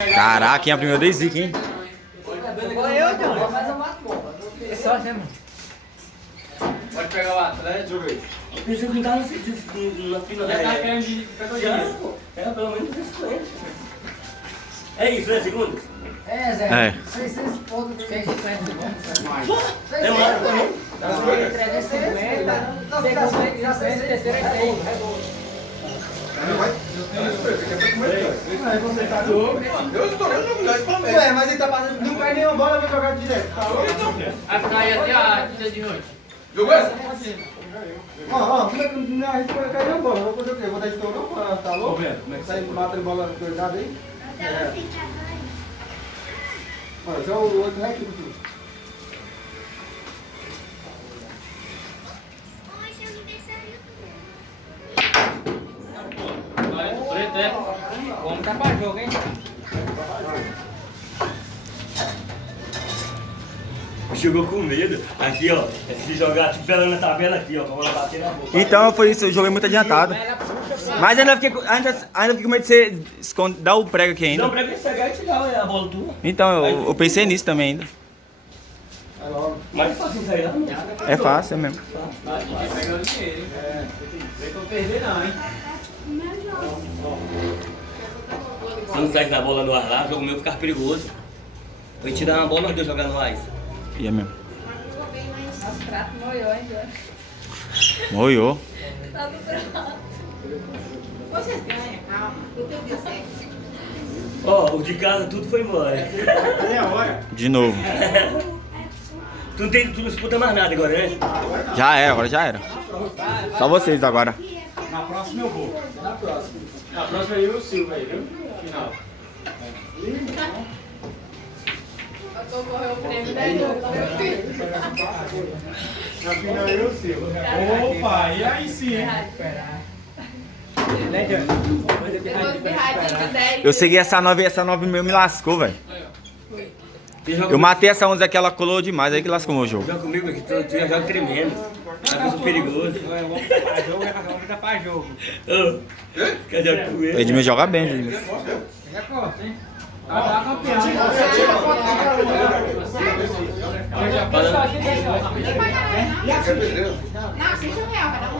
Caraca, quem abriu dei zica, hein? Eu, John. Mas eu mato. É só você, mano. Pode pegar o atleta. Eu pensei que tava na final. Já tá querendo de Já, pô. É, pelo menos 50. É isso, né? Segunda? É, Zé. É. 600 pontos. Quem que faz? É mais também. 350. Segundo, já 600. Terceiro é 100. Eu estourei os milhões pra mim. Ué, mas ele tá passando, não cai nenhuma bola, vai jogar direto. Tá louco? Vai ficar aí até a 15 de noite. Jogou essa? Ó, como é que não arrisca cair nenhuma bola? Vou fazer o quê? Vou dar estourão? Tá louco? Como é que Sai matando bola doidada aí? É. Olha, já o outro é aqui. Preto é. Vamos tá pra jogo, hein? Chegou com medo. Aqui, ó. Se jogar, tipo, ela na tabela aqui, ó. Pra ela bater na boca. Então foi isso, eu joguei muito adiantado. Mas ainda fiquei com medo de você dar o prego aqui ainda. Não, pra ver se pegar e tirar a bola tua. Então, eu pensei nisso também ainda. Vai logo. Mas é fácil isso aí, não? É fácil, é mesmo. Pegando dinheiro, hein? Vem pra perder, não, hein? Se não sair da bola no ar lá, o jogo meu ficar perigoso. Foi tirar uma bola, nós dois jogar no ar. E é mesmo. Nosso prato molhou, hein, Jorge? Moiô. Tá do prato. Vocês ganham, calma. O teu deu certo. Ó, o de casa tudo foi embora. De novo. Tu não disputa mais nada agora, né? Já era, agora já era. Só vocês agora. Na próxima eu vou. Na próxima aí o Silva aí, viu? Final. Concorreu o prêmio da Jorge. Na final eu o Silva. Opa, e aí sim, hein? Depois de rádio de 10. Eu segui essa 9 meu me lascou, velho. Eu matei essa 11 aqui, ela colou demais, aí que lascou meu jogo. Joga comigo aqui, tu já joga tremendo. Tá coisa perigoso. Vamos tá pra jogo. Ô, quer jogar O comigo? Edmil joga bem, Edmil. Pega a costa, hein? Tá campeão. Não, 5 reais cada um.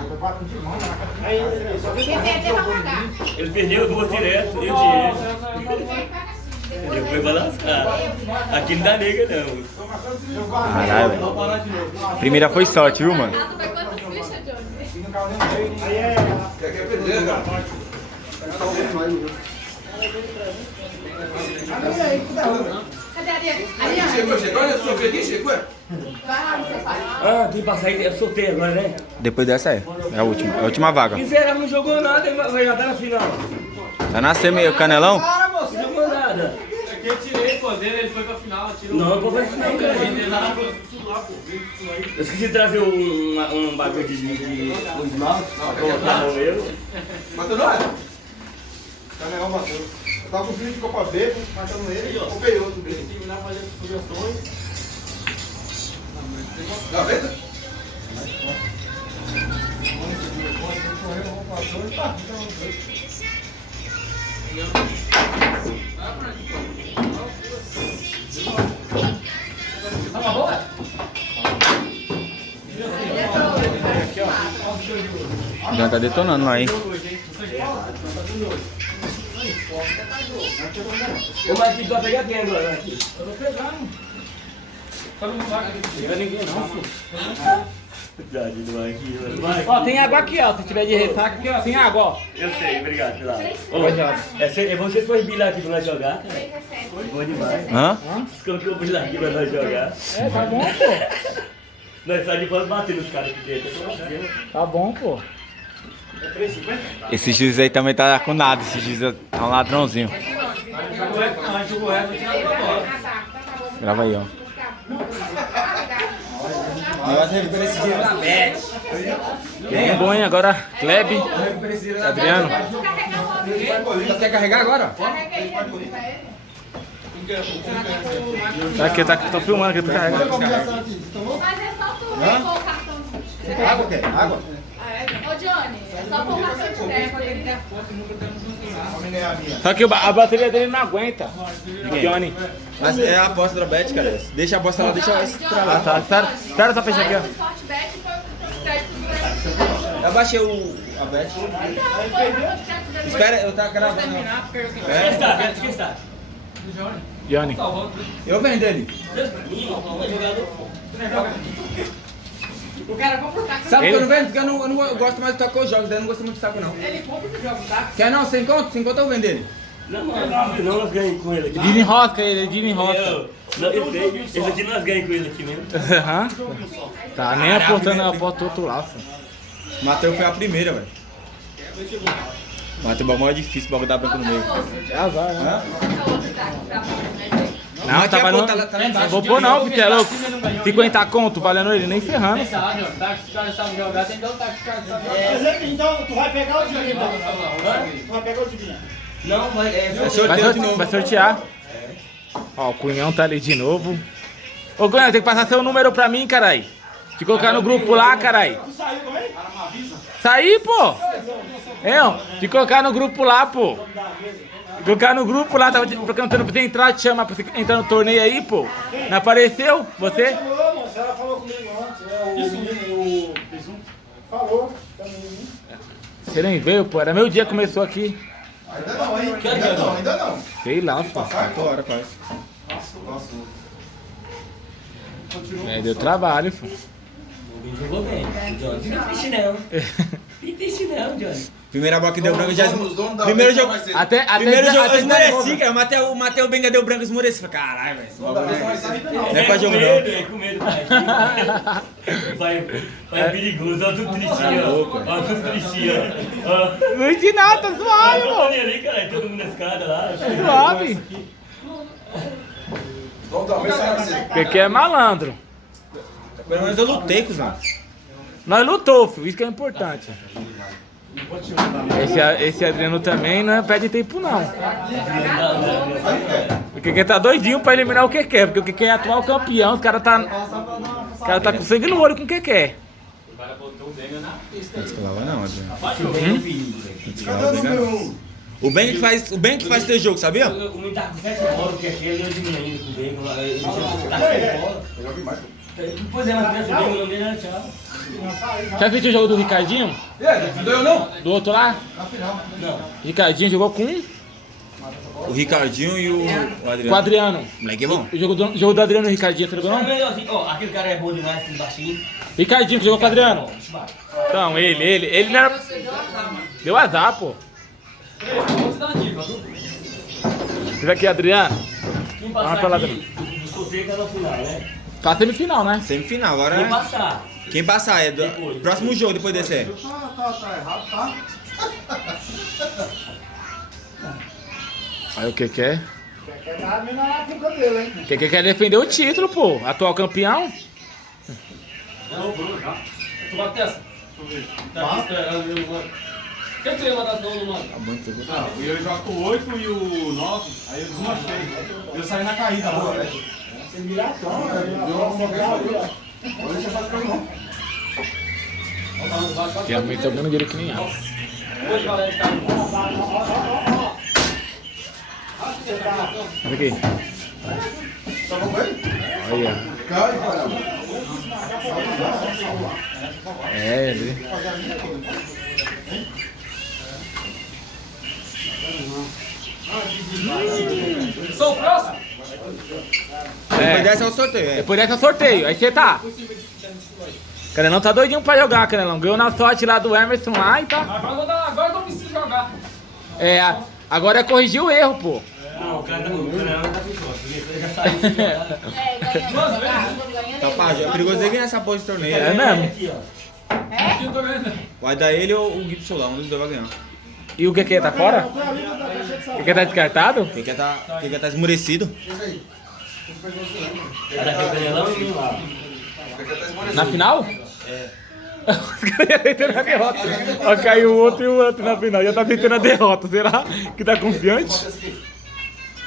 Quem perder vai pagar. Ele perdeu duas direto, deu dinheiro. Ele foi pra lascar. Aqui não dá nega, não. Caralho, velho. A primeira foi sorte, viu, mano? Ah, tu vai quantas fichas, Johnny? Quer perder, cara? Cadê a Ariane? Chegou, né? Sofia aqui, chegou? Vai lá no seu pai. Ah, tem que passar aí, é sorteio agora, né? Depois dessa é. É a última vaga. Miserável não jogou nada, ele vai jogar na final. Tá nascendo meio canelão? Não jogou nada. Eu tirei, pô, dele, ele foi pra final, tirou. Não, eu vou fazer final, cara. Eu esqueci de trazer um bagulho de esmalte. Colocar no meu. Matou não é? Tá legal, Matheus. Eu tava com filho de Copa B, matando ele, comprei outro dele. Terminar fazendo sugestões. Gaveta? O Dan tá detonando lá, hein? Ô, Marquinhos, tu vai pegar quem agora, Marquinhos? Eu tô pegando. Só não vai pegar ninguém, não, pô. Tadinho do Marquinhos. Ó, tem água aqui, ó. Se tiver de ressaca, aqui, ó. Tem água, ó. Eu sei, obrigado, pela. É você que foi bilar aqui pra nós jogar, cara. Bom demais. Hã? Você colocou o bilar aqui pra nós jogar. É, tá bom, pô. Nós saímos de fora batendo os caras aqui dentro. Tá bom, pô. Esse juiz aí também tá com nada. Esse juiz tá um ladrãozinho. Grava aí, ó. O negócio é recuperar esse dinheiro na bet. Bem bom, hein? Agora, Kleb, Adriano. Quer carregar agora? Tá aqui, tô filmando aqui pra carregar. Mas é só tu repor o cartão. Água, quer? Água? Ô, Johnny, é só pôr o cartão de crédito. Pra ganhar a minha. Só que a bateria dele não aguenta. Johnny. Mas é a aposta da Bet, cara. Deixa a aposta lá, deixa ela estralar. Ah, tá. Espera só fechar aqui, ó. Eu baixei a Bet. Espera, eu tava gravando. Quem está? Johnny. Eu vendo ele. O cara compra o táxi. Sabe que eu não vendo? Porque eu não gosto mais de tocar os jogos, daí eu não gosto muito de taco, não. Ele compra o jogo, tá? Quer não? Sem conto? Sem conto eu vendo ele. Não, nós ganhamos com ele aqui. Dini Rosca ele, Dini Rosca. Eu sei, esse aqui nós ganhamos com ele aqui mesmo. Aham. Tá nem aportando a aposta do outro lado. Matheus foi a primeira, velho. Matheus, o bagulho é difícil, o bagulho dá branco no meio. É azar, né? Não, Mas tá aqui a valendo. conta tá lá embaixo. Vou pôr não, porque é louco. 50 conto, valendo ele nem ferrando. Os caras sabem jogar, tem que dar o táxi, os caras sabem jogar. Então, tu vai pegar o dinheiro, então. Tu vai pegar o dinheiro. Não, mas É sorteio de novo. Vai sortear. Ó, o Cunhão tá ali de novo. Ô, Cunhão, tem que passar seu número pra mim, carai. Te colocar no grupo lá, carai. Tu saiu também? Saí, pô. É, ó. Te colocar no grupo lá, pô. Colocar no grupo lá, tava procurando pra você entrar, te chamar pra você entrar no torneio aí, pô. Não apareceu? Você? Falou, moço. Ela falou comigo antes. O menino, falou. Você nem veio, pô. Era meu dia que começou aqui. Ainda não, hein? Ainda não. Sei lá, pô. 4 horas quase. Nossa. É, deu trabalho, pô. jogou bem. Johnny, fica triste não. Fica triste não, Johnny. Primeira bola que deu branco já. Os donos da Primeiro mesa jogo. vai ser- Até Primeiro jogo eu até esmureci, cara. O Matheus Benga deu branco, eu esmureci. Falei, caralho, velho. esse bagulho Não vai sair, não. Não é pra jogo, não. É com medo, pai. Vai perigoso, ó, tudo tristinho, ó. Ó, tudo tristinho, ó. Não entendi nada, tá suave, pô. Olha ali, cara, todo mundo na escada lá. Suave. Os donos da mesa vai ser. Porque aqui é malandro. Pelo menos eu lutei, cuzão. Nós lutou, filho. Isso que é importante. Esse Adriano também não perde tempo, não. Porque quem tá doidinho pra eliminar o que quer. Porque o que quer é atual campeão. Os caras tá com sangue no olho com o que quer. Não descolava não, Adriano. Cadê o número 1? O Ben que faz teu jogo, sabia? O menino tá com 7 bolas, o que é aquele, eu diminuindo ainda com o Bacon. Ele tá com 7 bolas. Eu já vi mais. Depois ela criança, o Bacon, o nome dele era Thiago. Já assistiu o jogo do Ricardinho? Não deu não? Do outro lá? Não. Ricardinho jogou com O Ricardinho e o o Adriano. Adriano. Moleque é bom. O jogo do Adriano e o Ricardinho, você jogou Não, não? melhorzinho. Ó, aquele cara é bom demais, aquele baixinho. Ricardinho que jogou com o Adriano. Então, ele não era... Deu azar, pô. Esse aqui, Adriano. Quem Vamos passar pra lá aqui, do sorteio tá no final, né? Tá semifinal, né? Semifinal, Quem agora. passar. Quem passar é do próximo jogo depois desse é. Tá errado, tá? Aí o que quer? Quer nada, mas não é com o cabelo, hein? O que quer defender o título, pô. Atual campeão. Não, Bruno, já. Tu bate essa? Tá aqui esperando eu, mano. Quem que você ia mandar as mãos, mano? Não, eu jogo com o 8 e o 9, aí eu desmanchei. Eu saí na caída lá, velho. Você virar cão, Não deixa essa coisa não. Que a mãe tá dando dinheiro que nem ela. Hoje, galera, de carro. Olha aqui. Tá bom, velho? Olha. Cai, caramba. É, ele. Sou o próximo? Depois dessa é o sorteio, é. Depois dessa sorteio. Aí você tá. Canelão tá doidinho pra jogar, Canelão. Ganhou na sorte lá do Emerson lá e tá. Agora eu não preciso jogar. É, agora é corrigir o erro, pô. Não, o cara não tá com sorte, porque ele já saiu sem jogar. Tá, pá, é perigoso ele ganhar essa porra de torneio. É mesmo. Aqui, ó. Aqui eu tô vendo. Vai dar ele ou o Gibson lá, um dos dois vai ganhar. E o que tá fora? O que tá descartado? Quem quer tá esmurecido? Era aquele canelão e lá. Na final? É. Os caras iam meter na derrota. Ó, caiu o outro e o outro na final. Já tá tentando a derrota. Será que tá confiante?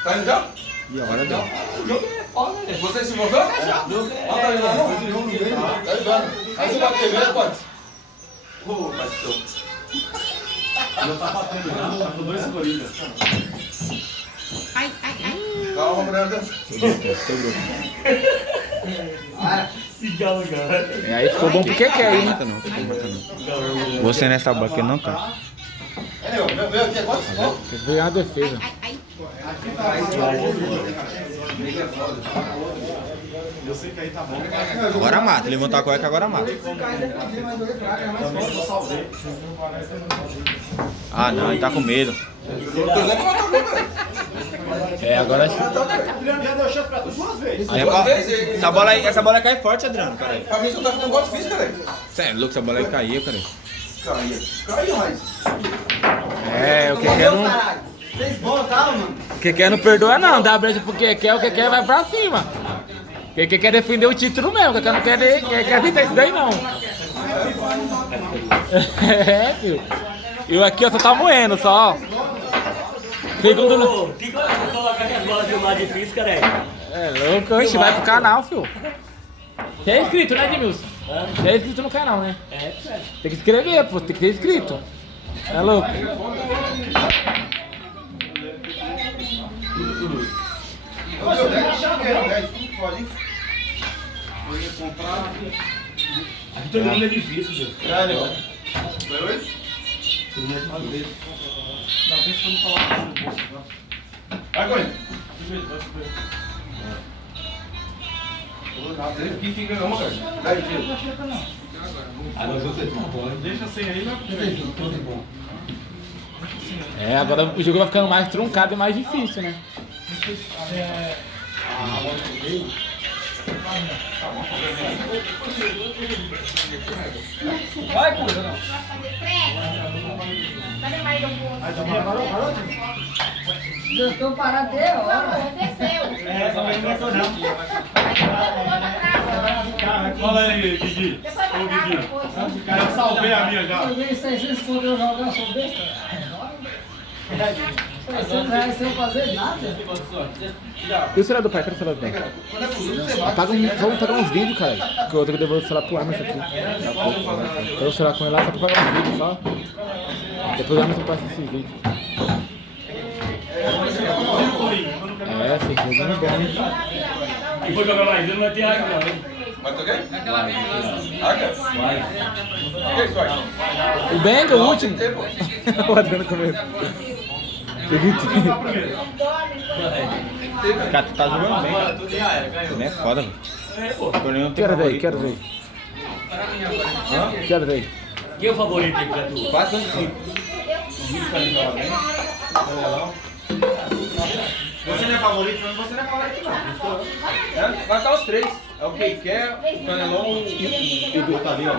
Tá indo já? E agora deu. Você se envolveu? Já. Ah, tá indo lá não? Tá indo. Aí você bateu, né, pode? Ô, bateu. Já tá batendo já, tá com 2 corridas. Ai, ai, ai. Calma, Brenda. Cigarro, cara. Aí ficou bom porque quer aí, né? Não. Você nessa bola aqui não, cara. É, meu, veio aqui agora. Ó. Veio uma defesa. Ai, ai. Eu sei que aí tá bom. Agora mata. Ele montar a cueca, agora mata. Ah, não. Ele tá com medo. É, agora acho que... Adriano já deu chance pra tu 2 vezes. Aí, essa bola cai forte, Adriano, cara. Pra mim só tá ficando igual difícil, cara. Você é louco, essa bola aí caiu, cara. Caiu, Raiz. É, o que quer não... Vocês voltaram, mano. O que quer não perdoa não, dá brecha pro que quer, o que quer vai pra cima. O que quer defender o título mesmo, o que quer não quer evitar isso daí não. É, filho. Eu aqui, ó, só tá moendo, só, ó. Segundo... Ô, que colocar as bolas de mais difícil, cara? É louco, oxe, vai pro canal, filho. Já é inscrito, né, Edmilson? Já é inscrito no canal, né? É, cara. Tem que escrever, pô, tem que ser inscrito. É louco. Olha, 10 pode. Aqui todo mundo é difícil, Deus. Foi hoje? Vai, Coelho. Aqui fica uma, cara. 10 dias. Deixa sem aí, vai pro É, agora o jogo vai ficando mais truncado e mais difícil, né? Vai, Coelho, não. Cadê mais um Eu tô parado de hora. Aconteceu. Essa vez não é não. Fala aí, Didi. Depois Ô, Didi. vai Eu salvei a minha já. Eu ganhei 600 quando eu jogar, eu sou besta. 600 reais sem eu fazer nada. E o celular do pai? Cadê o celular do pai? Vamos pegar uns vídeos, cara. Que eu tenho que devolver o celular pro Emerson aqui. Pega o celular com ele lá só pra pegar uns vídeos só. Depois o Emerson passa esses vídeos. É, filho, jogando bom, hein? E for jogar mais um, não vai ter água, não. Vai tocar? Água? Vai. O que isso vai? O Benga, o último. O Adriano comeu. Cara, tu tá jogando bem, cara. Não é foda, velho. Torneio não tem Quero daí, favorito. quero daí. Quero daí. Quem é o favorito aí pra tu? Quase 25. Você não é favorito, não? Você não é favorito, não. Vai estar os 3. É o que quer, o Canelão e o Botalinho.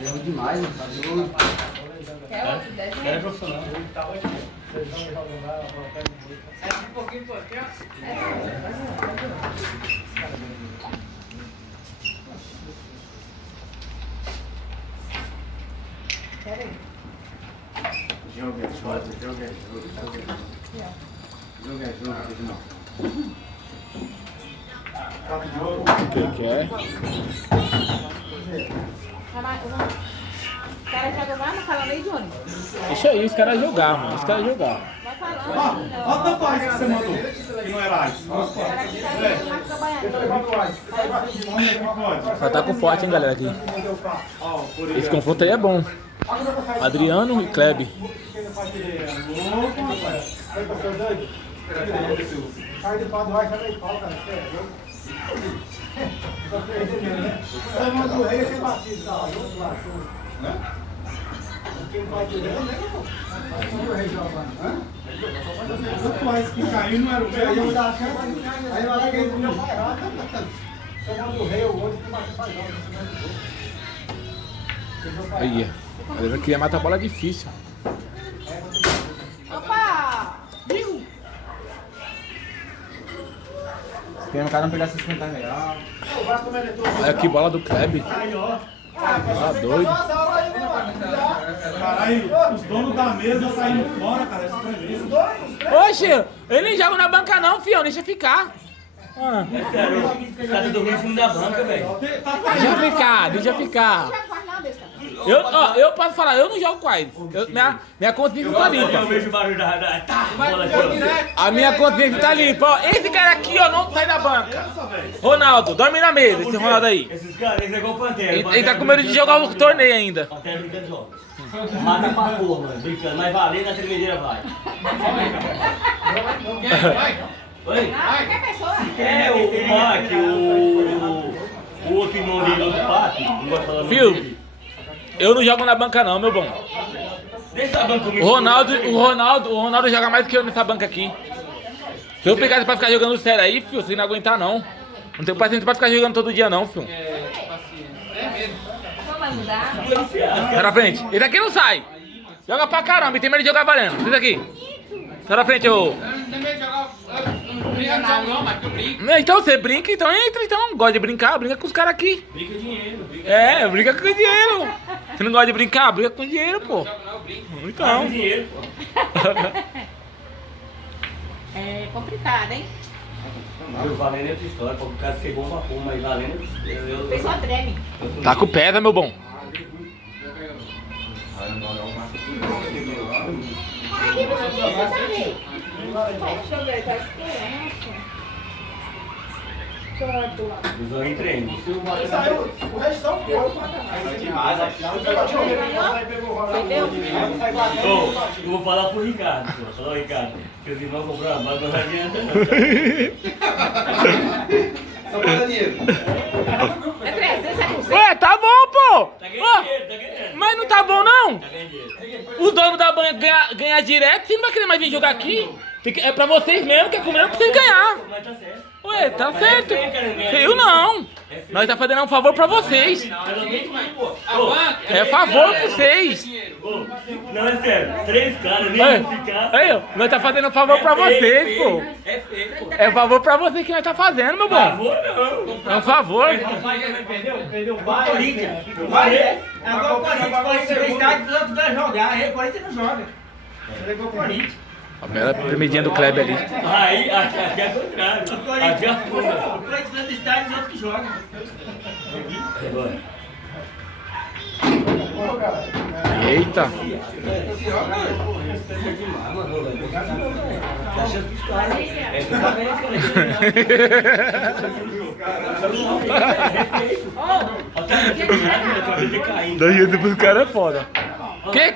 Errou demais, tá doido. É profissional. Quem quer? O cara joga mais, não fala nem de ônibus. Deixa aí os caras jogar, mano. Os caras jogar. Vai falando. Olha o tanto ice que você mandou. Que não era ice. O cara que tá vendo mais trabalhando. Vai tá com forte, hein, galera, aqui. Esse confronto aí é bom. Adriano e Kleb. Sai de pau do ar, sai de pau, cara. Você é louco. Eu mando o rei, quem batista lá, do outro lado. Quem bate o rei, eu nem o rei jogando. O ice que caiu não era o Aí eu vou meu. dar a chance, aí eu larguei do meu pai lá. Eu mando o rei, o outro, quem bate faz jogo. Aí, ó. Adriano queria matar a bola difícil. Opa! Tem um cara não pegar 50 reais. Olha que bola do Kleb. Tá doido. Caralho, os donos da mesa saindo fora, cara. Isso foi mesmo. Oxe, ele nem joga na banca não, fião. Deixa ficar. Ah, Os caras dormindo em cima da banca, velho. deixa ficar, deixa ficar. Já guarda não, besta. Eu posso falar, eu não jogo quase. Minha consciência tá Eu limpa. vejo o barulho da bola aqui, ó. A minha consciência tá limpa, ó. Esse cara aqui, ó, não sai da banca. Ronaldo, dorme na mesa, esse Ronaldo aí. Esses caras, eles é igual o Pantera. Ele tá com medo de jogar o torneio ainda. Pantera brincando de jogos. Mata pra porra, mano. Brincando, mas valendo na tremedeira vai. Oi? Qualquer pessoa. É, o Mark, o outro irmão dele, outro pato. Não gosto de falar o nome Fio, dele. eu não jogo na banca não, meu bom. Deixa essa banca comigo. O Ronaldo joga mais do que eu nessa banca aqui. Se eu pegar pra ficar jogando sério aí, fio, você não aguentar não. Não tenho paciência pra ficar jogando todo dia não, fio. Vamos ajudar. Sai na frente. Esse aqui não sai. Joga pra caramba e tem medo de jogar valendo. Esse aqui. Sai na frente, ô. Então você brinca, então entra, então. Gosta de brincar, brinca com os caras aqui. Brinca dinheiro, brinca. É, brinca com dinheiro. Você não gosta de brincar? Brinca com dinheiro, pô. Então. Dinheiro, pô. É complicado, hein? Eu valendo é outra história, porque o cara ser bom pra porra, mas valendo O pessoal treme. Tá com pedra, meu bom. Aqui você tá aí. Deixa eu ver, tá escuro. Eles vão em treino. O resto só foi. Ô, eu vou falar pro Ricardo, pô. Falar, Ricardo, que os irmãos compraram uma bagulho, não adianta não. Só pra dar dinheiro. É 300%. Ué, tá bom, pô. Tá ganhando Ó, dinheiro, tá ganhando. mas não tá bom, não. Tá ganhando dinheiro. Os donos da banca ganhar direto, você não vai querer mais vir jogar aqui. É pra vocês mesmo, que é combinado pra vocês ganhar. Mas tá certo. Ué, tá Mas é certo. feio, cara, ganhar Feio não. Nós tá fazendo um favor pra vocês. Pelo menos, pô. É favor pra vocês. Ô, não, é sério. 3 caras, nem Aí, vão ficar. aí, nós tá fazendo um favor pra vocês, pô. É feio, pô. É favor pra vocês que nós tá fazendo, meu bom. Favor não. É um favor. Perdeu o Corinthians. Agora o Corinthians vai ser estádio dos outros vai jogar. Aí o Corinthians não joga. Você levou o Corinthians. A bela tremidinha do Kleber ali. Aí, aqui é contrário. Aqui é O Corinthians vai ser estádio dos outros que jogam. Eita. Daí depois o cara é foda.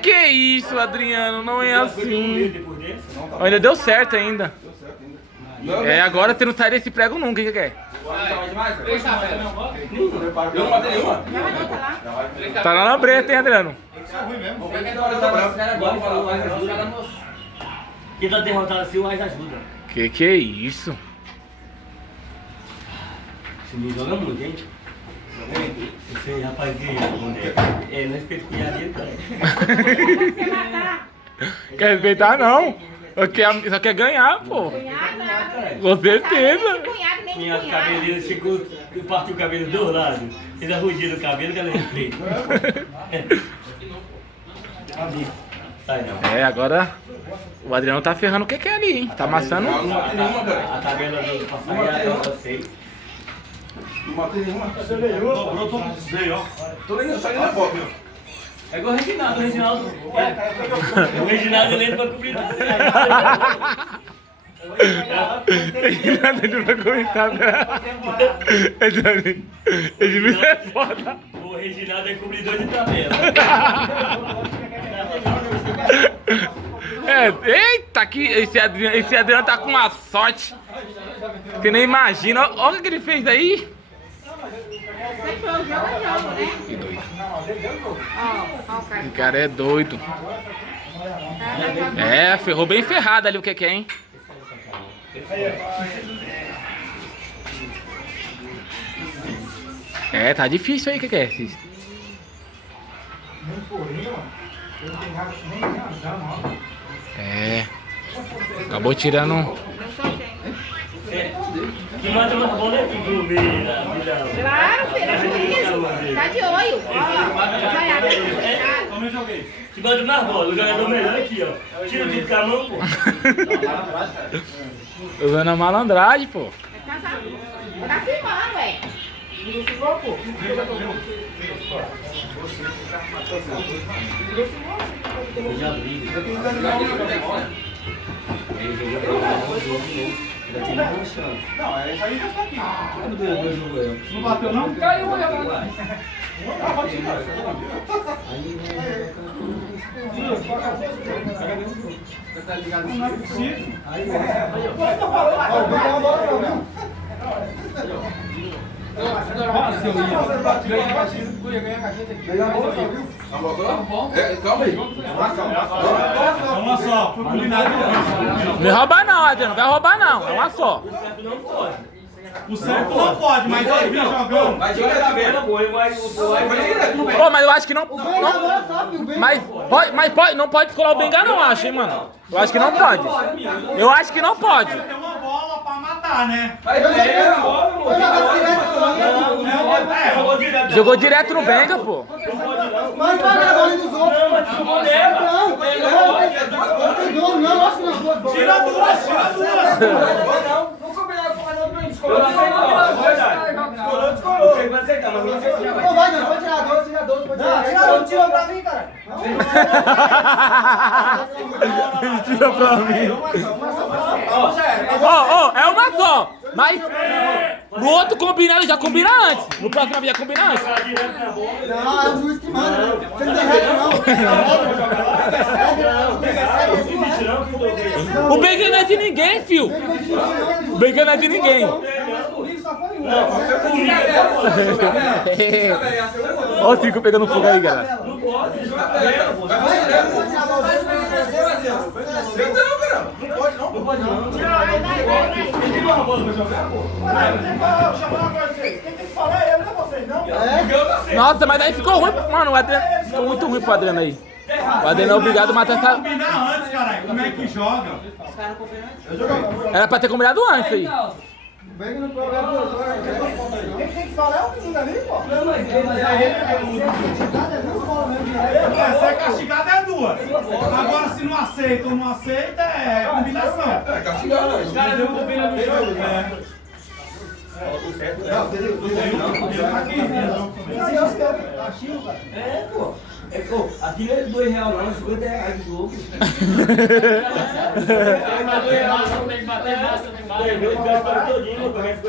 Que é isso, Adriano? Não é assim. Ainda deu certo ainda. É, agora você não sai desse prego nunca, o que é? Eu não matei nenhuma. Tá lá na breta, hein, Adriano? Quem tá derrotado assim, mais ajuda. Que é isso? Esse menino joga muito, hein? Esse rapazinho, é, não respeito cunhadinho, cara. Quer respeitar não? Só quer ganhar, pô. Cunhado nada. Com certeza. Cunhado nem Cunhado cunhado. cabeleiro, chegou e partiu o cabelo dos lados. Fez a rugido do cabelo que ela respeita. Sai não. É, agora o Adriano tá ferrando o que é ali, hein? Tá amassando. A tabela do passageiro é 6. Não matei nenhuma. Sobrou todos os aí, ó. Tô nem saindo na foto, meu. É igual o Reginaldo. O Reginaldo lento pra cobrir nada. Nada de pra comentar, esse bicho é foda. O Reginaldo é cobridor de tabela. É, eita, que esse Adriano tá com uma sorte que nem imagina. Olha o que ele fez aí. Sempre foi o jogo, né? Que doido. Ó, o cara. Esse cara é doido. É, ferrou bem ferrado ali o que é, hein? É, tá difícil aí o que é, Cis? É. Acabou tirando. Não soltei. Que manda mais bola é tu, Vila. Claro, filho, é juízo. Tá de olho. Ó, vai abrir. Como eu joguei? Que manda mais bola, o jogador melhor aqui, ó. Tira tudo com a mão, pô. Usando a malandragem, pô. Tá filmando, ué. Eu já brigo. Ele jogou ainda tem uma chance. Não, é isso aí que tá aqui. Quando ganhou dois jogos eu. Não bateu não? Caiu, vai. Tá ligado? Não é possível. Aí, Não botou? É, calma aí. Uma só, foi combinado. Não rouba não, Adriano. Não vai roubar não. É uma só. não pode. O certo não pode, mas aí vem jogando. Vai direto na venda. Vai direto no Pô, mas eu acho que não. Mas pode, não pode descolar o Benga, não, acho, hein, mano. Eu acho que não pode. Eu acho que não pode. Tem uma bola pra matar, né? Vai Jogou direto no Benga, pô. Mas paga a bola dos outros. Não, acho que não. Tira duas, tira duas. Não combinava com o não Eu não aceito, não, verdade. Descolou. Você vai aceitar, mas não aceita. Não vai, não. Pode tirar dois, tira dois. Tira pra mim, cara. Tira pra mim. Ó, é uma só. Mas no outro combinado já combina antes. No próximo já combina antes. Não, é o juiz que manda, não. Você não tem regra, não. O Benga não é de ninguém, fio. O Benga não é de ninguém. Ó o Cico pegando fogo aí, galera. Não pode. Nossa, mas aí ficou ruim. Mano, o Adriano ficou muito ruim pro Adriano aí. O Adriano é obrigado a matar essa. Combinar antes, caralho. Como é que joga? Era pra ter combinado antes aí. Vem no programa. Quem tem que falar é o menino ali, pô. Essa castigada é duas. Agora, se não aceita ou não aceita, é combinação. É castigado. Os caras deu combina no jogo. É, pô. É, pô, aqui não é R$2 não, é R$50 de jogo. Tem que bater massa, tem que bater. Eu gasto todinho, eu ganho R$50.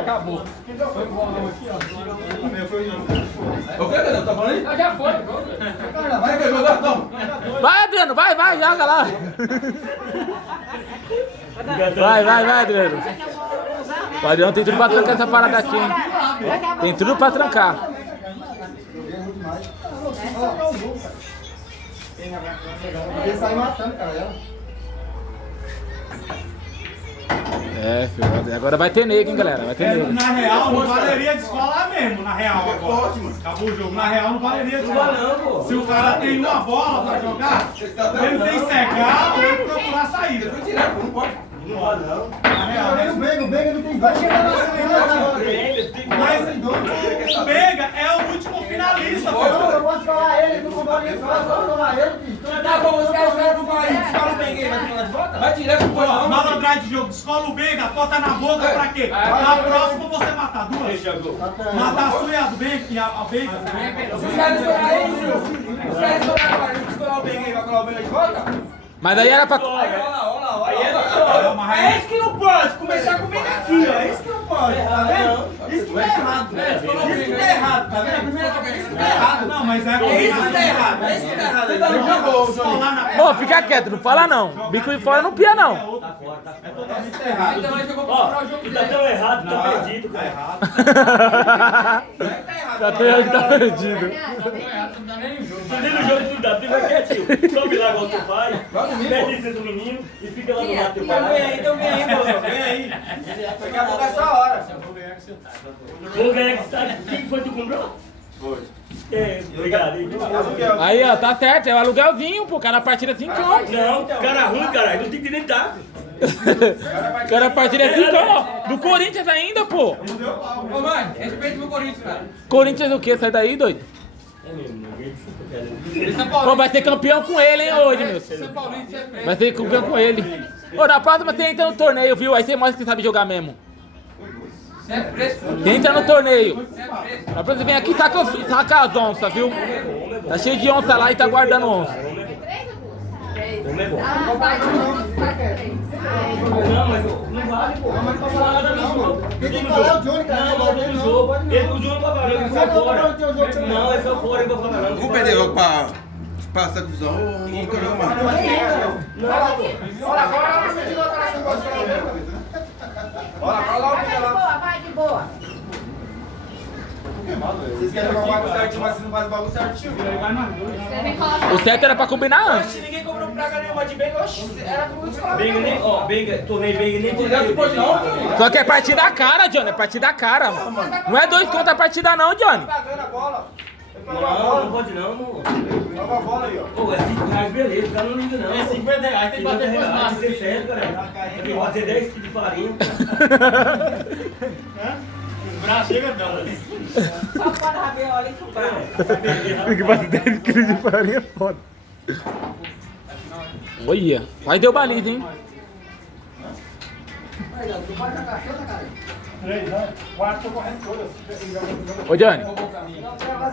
Acabou. O que, Adriano? Tá falando aí? Ah, já foi. Vai, quer jogar? Toma. Vai, Adriano, vai, joga lá. Vai, Adriano. O Adriano tem tudo pra trancar essa parada aqui, hein? Tem tudo pra trancar. Ele sai matando, cara. É, filho, agora vai ter nego, hein, galera? Vai ter nego. Na real, não valeria descolar mesmo, na real agora. Acabou o jogo. Na real, não valeria descolar. Se o cara tem uma bola pra jogar, ele tem que cegar ou ele procurar saída. Foi direto, não pode. Não pode não. Na real, né? O Benga não tem dois. Mas o Benga é o último finalista, pô. Eu posso falar ele, não vou nem falar ele, filho. Tá bom, os caras vão falar aí. Descola o Benga aí, vai tomar de volta? Vai direto pro Ó, malandragem de jogo, descola o Benga, bota na boca pra quê? Na próxima você matar duas. Matar a sua e a do Benga e a Benga. Os caras estourar aí, Os caras estourar agora. Descolar o Benga aí, vai colar o Benga de volta? Mas aí era pra. Olha lá. É Isso que não pode, começar comigo aqui, ó. Isso que não pode, tá vendo? Isso que tá errado, velho. Isso que tá errado, tá vendo? A primeira toca, isso que tá errado. Não, mas é Isso que tá errado, é isso que tá errado. descolar na Ô, fica quieto, não fala não. Bico de fora não pia, não. Então nós jogamos Ó, pra o jogo tu tá tão errado, tá perdido, cara. Tá perdido. Não dá nem jogo. Tu nem no jogo tu dá, tu vai quietinho. Sobe lá igual teu pai, pede licença do menino e fica lá no lado teu pai. Então vem aí, moço, vem aí. Daqui a pouco é sua hora. Vou ganhar que está. Quem foi que tu comprou? Foi. É, obrigado. Aí, ó, tá certo, é o aluguelzinho, pô, cada partida 5 conto. Não, cara ruim, caralho, não tem que nem dar. Cada partida é 5 ó. Do Corinthians ainda, pô. Ô, mãe, respeita o meu Corinthians, cara. Corinthians o quê? Sai daí, doido? É mesmo, ninguém Pô, vai ser campeão com ele, hein, hoje, meu. Vai ser campeão com ele. Ô, na próxima você entra no torneio, viu? Aí você mostra que você sabe jogar mesmo. Você é fresco. Quem entra no torneio? Pra você vem aqui e saca as onças, viu? Tá cheio de onça lá e tá guardando onça. Homem é bom. Ah, vai, Não, mas não vale, pô. Não vai falar nada não, mano. Quem tem que falar é o Johnny, cara. Não, ele no jogo. Ele no jogo não vai falar, ele sai fora. Não, ele sai fora, ele vai falar não. Vamos perder logo pra essa confusão. Vamos jogar mais. Olha, agora você de volta nesse negócio pra ver. Olha, fala lá o que lá. vai de boa. Vocês querem jogar o bagulho certinho, mas vocês não fazem o bagulho certinho. O certo era pra combinar antes. Oxe, ninguém cobrou praga nenhuma de Benga, oxe, era com os caras. Benga nem, ó, Benga, tornei Benga nem de Não pode não, Só que é partida da cara, Johnny. É partida da cara, mano. Não é 2 contra a partida não, Johnny. pagando a bola. Não, não pode não, mano. Joga a bola aí, ó. Pô, é 5 reais, beleza, o cara não liga não. É 50 reais, tem que bater com as massas. Tem que ser sério, cara. Tem que bater 10 quilos de farinha. Os braços chegam dando. Só para rabiola e fubá. Tem que bater 10 quilos de farinha, é foda. Olha, vai deu baliza, hein? 3, né? 4 tô correndo todas. Ô, Johnny,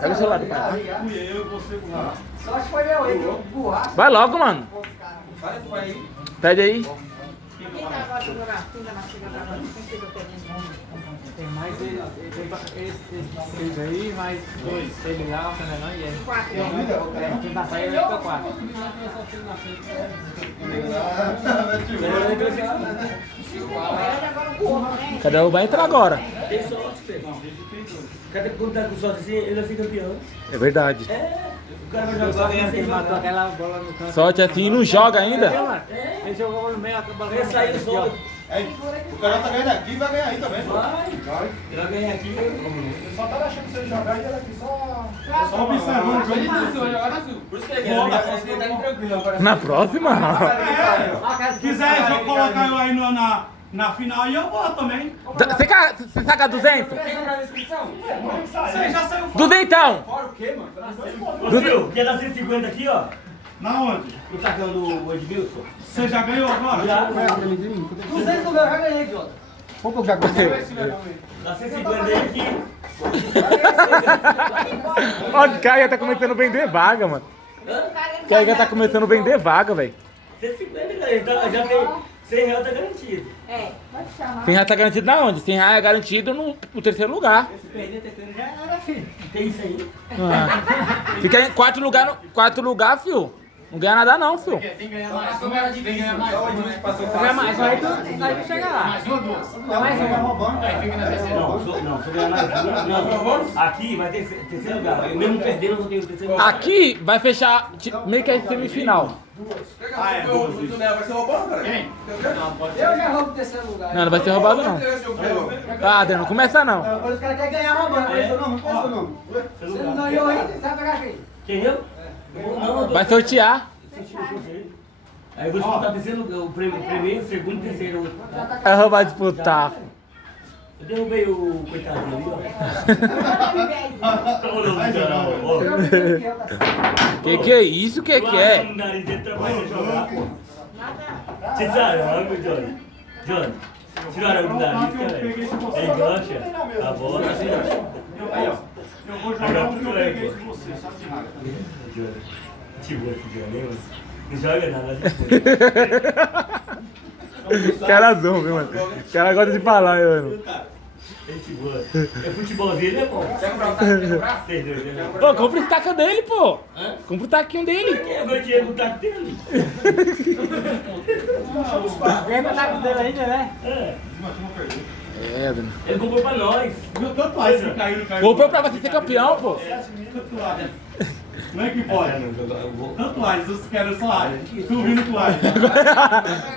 pega o celular do pai. Eu, você, lá. Só acho que foi eu aí, que borracha. Vai logo, mano. Vai, tu vai aí. Pede aí. Quem tá agora segura na fila da mãe? Quem fica pegando? Tem mais esse aí, mais 2. Ele lá, o Canelão e ele. 4. Quem tá saindo aí fica 4. Cadê o vai entrar agora? Tem sorte, Pedro. Cada quando tá com sorte assim, ele vai ser campeão. É verdade. É, o cara vai jogar Ele sem matou jogar. aquela bola no canto. Sorte assim e não joga ainda. Ele jogou no meio, a bola Vai sair o sol. O cara tá ganhando aqui e vai ganhar aí também. Vai. Ele vai ganhar aqui. Ele só tá deixando você jogar e ele aqui só observando o jogo. Por isso que ele quer tá tranquilo agora. Na próxima? Se quiser colocar eu aí na final, e eu vou também. Você saca 200? Quer comprar na inscrição? Você já saiu fora. 200! Fora o quê, mano? Ô, Fio, quer dar 150 aqui, ó? Na onde? No tacão do Edmilson? Você já ganhou agora? Já. 200 eu já ganhei, idiota. Como que eu já ganhei? Dá 150 aí aqui. Ó, o cara já tá começando a vender vaga, mano. O cara já tá começando a vender vaga, velho. 150, cara. Então, já tem 100 reais, tá garantido. É, pode chamar. 100 reais tá garantido na onde? 100 reais é garantido no terceiro lugar. Se perder terceiro já era, filho. Tem isso aí. Ah. Fica em quarto lugar, fio. Não ganha nada não, fio. Tem que ganhar mais. Como era difícil, só o Edmilson passou Ganha mais, aí tu chega lá. Mais uma ou duas? É mais um. Aí fica na terceira. Não, só ganhar mais uma. Não, aqui vai ter terceiro lugar. Eu mesmo perdendo, eu não tenho terceiro lugar. Aqui vai fechar meio que a semifinal. Vai ser roubando, cara? Quem? Eu já roubo o terceiro lugar. Não, não vai ser roubado não. Ah, Adriano, não começa não. Agora os caras querem ganhar roubando. Qual é seu nome? Qual é seu nome? Você não ganhou ainda, você vai pegar quem? Quem eu? Não, Vai sortear. Aí eu vou disputar terceiro lugar, o primeiro, segundo e terceiro. Ela vai disputar. Eu derrubei o coitadinho ali, ó. Olha o canal, ó. Que é isso? Que é? O nariz dele trabalha pra jogar, pô. Tiraram, Johnny. Johnny, tiraram o nariz, cara. É engancha. A bola, Eu vou jogar o que eu peguei de você, sabe de nada. Johnny. Tipo, esse Johnny, mano. Não joga nada, Cara zoom, viu, mano? O cara gosta de falar, mano. Esse boa. É futebolzinho, né, pô? Quer comprar o taco? Quer comprar? Vocês dois, né? Ô, compra o taco dele, pô. Hã? Compra o taquinho dele. Quem é o meu dinheiro, o taco dele? Lembra o taco dele ainda, né? É. É, Adriano. Ele comprou pra nós. Tanto faz se caiu, não caiu. Comprou pra você ser campeão, pô. Tanto faz. Não é que pode. Eu vou. Tanto faz, vocês querem só tu vindo com ar.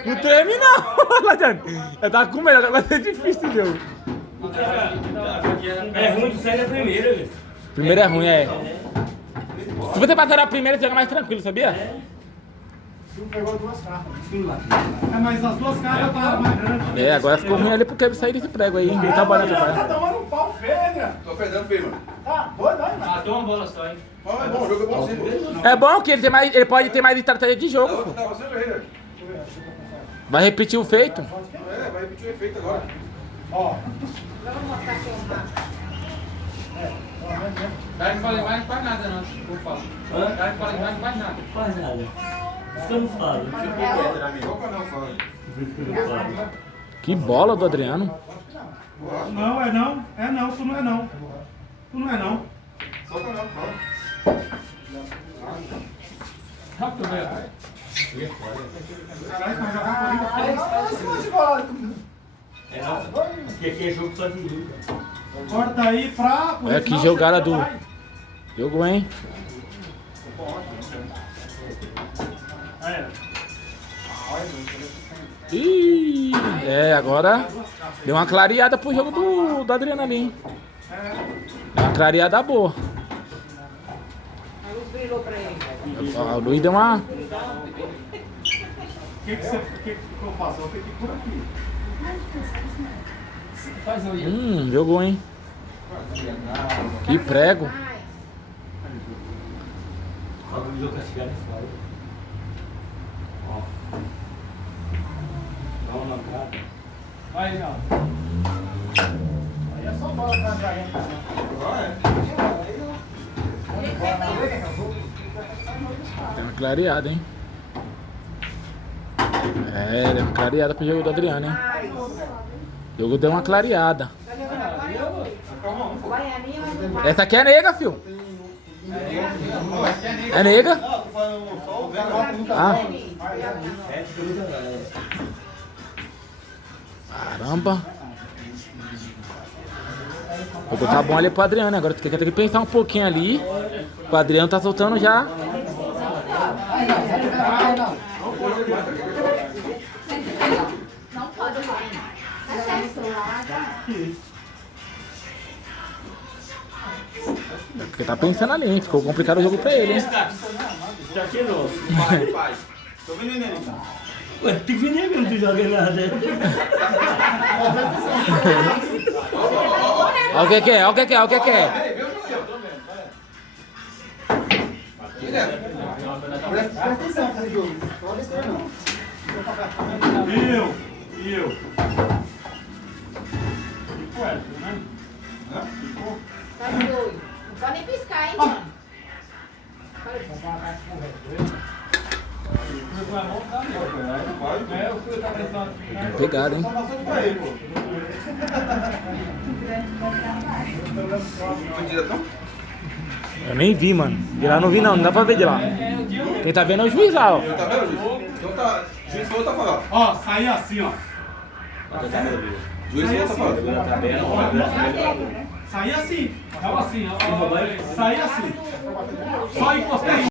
Não treme não, Adriano. Eu tava com medo, agora vai ser difícil o jogo. É ruim de sair na primeira, velho. Primeiro é ruim, é. Se você passar na primeira, você joga mais tranquilo, sabia? Tu pegou duas cartas. É, mas as duas cartas estavam mais grandes. É, agora ficou ruim ali porque eu saí desse prego aí. Ele tá banando Tá pra tomando um pau feio, né? Tô perdendo feio, mano. Tá doido, não, mano? Ah, tem uma bola só, hein? É bom, o jogo é bonzinho. É bom que ele pode ter mais estratégia de jogo, pô. Tá você, Ferreira? Vai repetir o feito. É, vai repetir o efeito agora. Ó. Cara que fala demais não faz nada, não. Por favor. Cara que fala demais não faz nada. Não faz nada. Isso que eu não falo. Que bola do Adriano. Não, é não. É não, tu não é não. Tu não é não. Rápido, velho. Caralho, vai jogar Porque aqui é jogo só de rio, cara. Corta aí pra... Olha que jogada do... Jogou, hein? Ih, agora deu uma clareada pro jogo do Adriano ali, hein? Deu uma clareada boa. O Luiz deu uma... O que eu faço? Eu vou ter que ir por aqui. Jogou, hein? Que prego. Olha o jogo castigado é fora. Ó. Dá uma mancada. Vai, Real. Aí é só bola pra entrar aí. Deu uma clareada, hein? Deu uma clareada pro jogo do Adriano, hein? O jogo deu uma clareada. Essa aqui é nega, filho. É nega? Ah. Caramba. Vou botar bom ali pro Adriano, agora tem que pensar um pouquinho ali. O Adriano tá soltando já. Não pode mais. Porque tá pensando ali, hein? Ficou complicado o jogo pra ele, hein? Já que é nosso. Pai, tô vendo ele. Ué, tem que vender mesmo, tu joga nada. Olha o que que é, olha o que que é, olha o que que é. Presta atenção nesse jogo. Não besteira não. Eu. Ficou essa, né? Ficou? Tá doido. Não pode nem piscar, hein, mano? Pegada, hein? Foi diretão? Eu nem vi, mano. De lá não vi não, não dá pra ver de lá. Quem tá vendo é o juiz lá, ó. Tá vendo, juiz? Então tá. Juiz falou tá falando. Ó, saí assim, ó. Juiz falou tá falando. Saí assim. Tava assim, ó. Saí assim. Só encostei.